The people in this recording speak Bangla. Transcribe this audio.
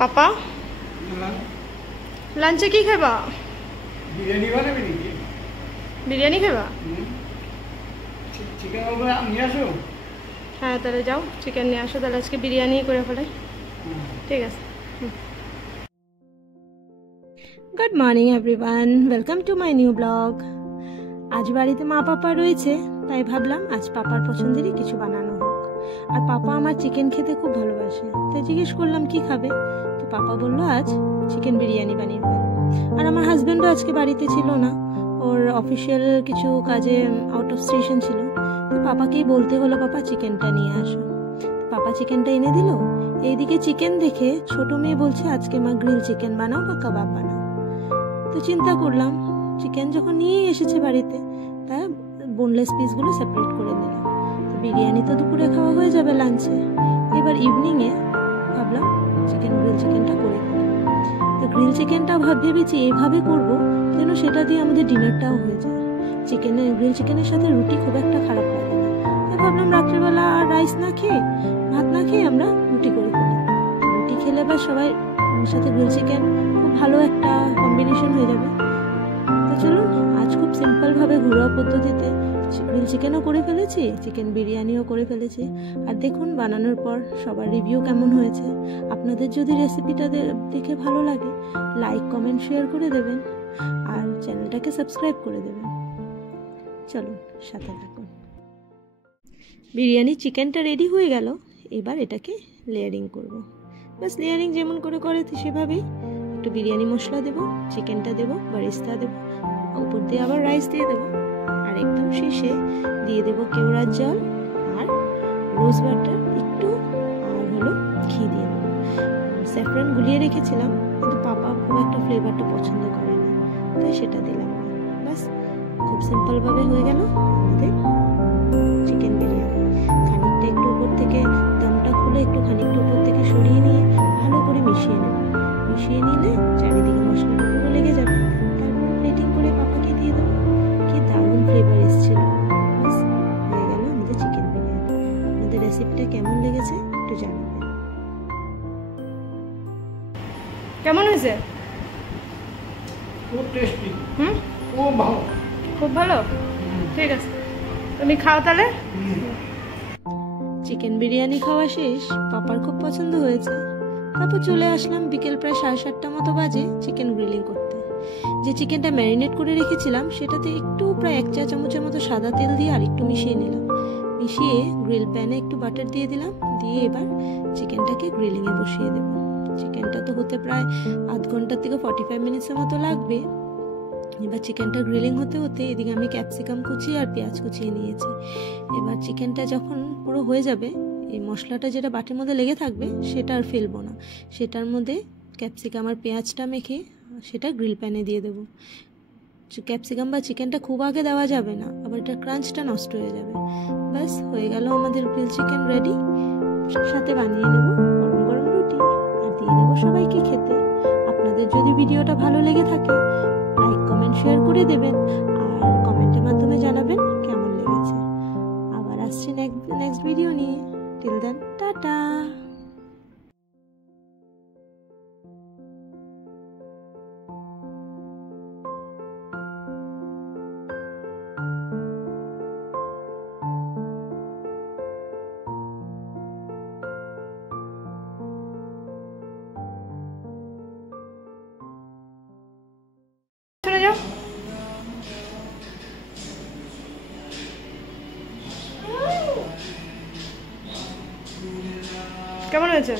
পাপা লাঞ্চে কি খাবা? বিরিয়ানি বানাবি নাকি? বিরিয়ানি খাবা? চিকেন নিয়ে আসো। হ্যাঁ তাহলে যাও চিকেন নিয়ে আসো, তাহলে আজকে বিরিয়ানি করে ফেলাই। ঠিক আছে। Good morning everyone, welcome to my new blog. আজ বাড়িতে মা পাপা রয়েছে, তাই ভাবলাম আজ পাপার পছন্দেরই কিছু বানানো হোক। আর পাপা আমার চিকেন খেতে খুব ভালোবাসে, তাই জিজ্ঞেস করলাম কি খাবে, তো পাপা বললো আজ চিকেন বিরিয়ানি বানিয়ে ফেল। আর আমার হাজব্যান্ডও আজকে বাড়িতে ছিল না, ওর অফিসিয়াল কিছু কাজে আউট অফ স্টেশন ছিল, তো পাপাকেই বলতে হলো পাপা চিকেনটা নিয়ে আসো। পাপা চিকেনটা এনে দিল। এইদিকে চিকেন দেখে ছোট মেয়ে বলছে আজকে মা গ্রিল চিকেন বানাও বা কাবাব বানাও। তো চিন্তা করলাম চিকেন যখন নিয়ে এসেছে বাড়িতে, তাই বোনলেস পিসগুলো সেপারেট করে নিলাম। তো বিরিয়ানি তো দুপুরে খাওয়া হয়ে যাবে লাঞ্চে, এবার ইভিনিংয়ে ভাবলাম গ্রিল চিকেনটা করে ফেলি। তো গ্রিল চিকেনটা ভেবেছি এইভাবে করবো যেন সেটা দিয়ে আমাদের ডিনারটাও হয়ে যায়। গ্রিল চিকেনের সাথে রুটি খুব একটা খারাপ লাগে না, তাই ভাবলাম রাত্রিবেলা আর রাইস না খেয়ে ভাত না খেয়ে আমরা রুটি করে ফেলি। রুটি খেলে বা সবাই সাথে গ্রিল চিকেন খুব ভালো একটা কম্বিনেশন হয়ে যাবে। তো চলুন আজ খুব সিম্পলভাবে ঘরোয়া পদ্ধতিতে গ্রিল চিকেনও করে ফেলেছি, চিকেন বিরিয়ানিও করে ফেলেছি। আর দেখুন বানানোর পর সবার রিভিউ কেমন হয়েছে। আপনাদের যদি রেসিপিটা দেখে ভালো লাগে লাইক কমেন্ট শেয়ার করে দেবেন আর চ্যানেলটাকে সাবস্ক্রাইব করে দেবেন। চলুন সাথে থাকুন। বিরিয়ানি চিকেনটা রেডি হয়ে গেল, এবার এটাকে লেয়ারিং করব। বাস লেয়ারিং যেমন করে সেভাবেই একটু বিরিয়ানি মশলা দেবো, চিকেনটা দেবো, বারিস্তা দেবো, উপর দিয়ে আবার রাইস দিয়ে দেবো, আর একদম শেষে দিয়ে দেবো কেওড়ার জল আর রোজ বাটার একটু, আর হলো ঘি দিয়ে দেবো। স্যাফরান গুলিয়ে রেখেছিলাম, কিন্তু পাপা খুব একটা ফ্লেভারটা পছন্দ করে না, তাই সেটা দিলাম না। বাস খুব সিম্পলভাবে হয়ে গেল আমাদের চিকেন বিরিয়ানি। খানিকটা একটু উপর থেকে দমটা খুলে একটু খানিকটা উপর থেকে সরিয়ে নিয়ে ভালো করে মিশিয়ে নেব। মিশিয়ে নিলে চারিদিকে মশলাটা পুরো লেগে যাবে। তারপর প্লেটিং করে পাপাকে দিয়ে দেবো। কি দারুণ ফ্লেভার এসেছিল। বাস হয়ে গেল আমাদের চিকেন বিরিয়ানি। আপনাদের রেসিপিটা কেমন লেগেছে একটু জানাবেন। কেমন হয়েছে? খুব টেস্টি। খুব ভালো। খুব ভালো, ঠিক আছে তুমি খাও তাহলে। চিকেন বিরিয়ানি খাওয়া শেষ, পাপার খুব পছন্দ হয়েছে। তারপর চলে আসলাম বিকেল প্রায় 7:30 মতো বাজে চিকেন গ্রিলিং করতে। যে চিকেনটা ম্যারিনেট করে রেখেছিলাম সেটাতে একটু প্রায় 1 চা চামচের মতো সাদা তেল দিয়ে আর একটু মিশিয়ে নিলাম। মিশিয়ে গ্রিল প্যানে একটু বাটার দিয়ে দিলাম, দিয়ে এবার চিকেনটাকে গ্রিলিংয়ে বসিয়ে দেবো। চিকেনটা তো হতে প্রায় আধ ঘন্টা থেকে 45 মিনিটসের মতো লাগবে। এবার চিকেনটা গ্রিলিং হতে হতে এদিকে আমি ক্যাপসিকাম কুচি আর পেঁয়াজ কুচিয়ে নিয়েছি। এবার চিকেনটা যখন পুরো হয়ে যাবে, এই মশলাটা যেটা বাটির মধ্যে লেগে থাকবে সেটা আর ফেলবো না, সেটার মধ্যে ক্যাপসিকাম আর পেঁয়াজটা মেখে সেটা গ্রিল প্যানে দিয়ে দেবো। ক্যাপসিকাম বা চিকেনটা খুব আগে দেওয়া যাবে না, আবার এটা ক্রাঞ্চটা নষ্ট হয়ে যাবে। ব্যাস হয়ে গেল আমাদের গ্রিল চিকেন রেডি। সাথে বানিয়ে নেব গরম গরম রুটি আর দিয়ে দেবো সবাইকে খেতে। আপনাদের যদি ভিডিওটা ভালো লেগে থাকে লাইক কমেন্ট শেয়ার করে দেবেন আর কমেন্টের মাধ্যমে জানাবেন কেমন লেগেছে। আবার আসছি নেক্সট ভিডিও নিয়ে। Till then tata. চলে যাও। কেমন হয়েছে?